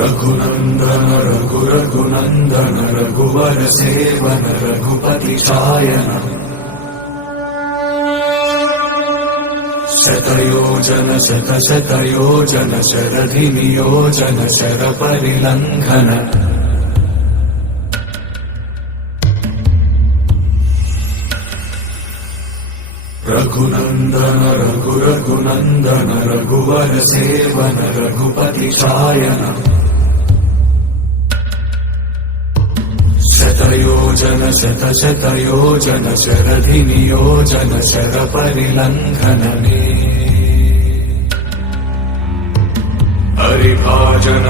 रघुनन्दन रघुरघुनन्दन रघुवर seven Raghupati चायन शतयोजन शतशतयोजन शरधि नियोजन sir परिलङ्घन Raghunandan रघुरघुनन्दन रघुवर seven Raghupati चायन शतयोजन शतशतयोजन शरधि नियोजन sir परिलङ्घनने हरिभाजन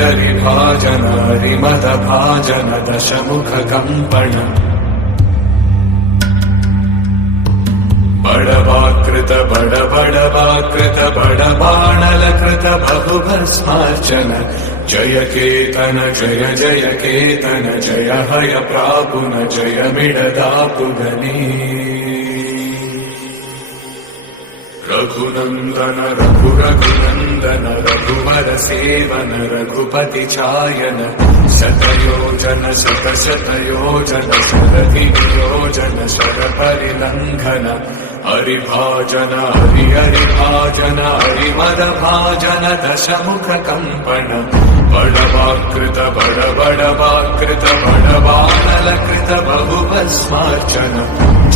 हरिभाजन हरिमदभाजन दशमुख कम्पण बड़वाकृत बड़वाकृत बड़बाणलकृत बहुभस्मार्चन जय केतन जय जय केतन जय हय प्रापुन जय मिडदापुगनी रघुनन्दन रघुरघुनन्दन रघुवर सेवन रघुपति चायन शतयोजन शतशतयोजन शरधि नियोजन शर परिलङ्घन हरिभाजन हरिभाजन हरिमदभाजन दशमुख कम्पण बड़वाकृत बड़वाकृत बड़बाणलकृत बहुभस्मार्चन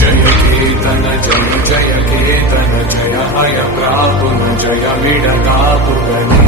जय केतन जय जय केतन जय हय प्रापुन जय मिडदापुगनी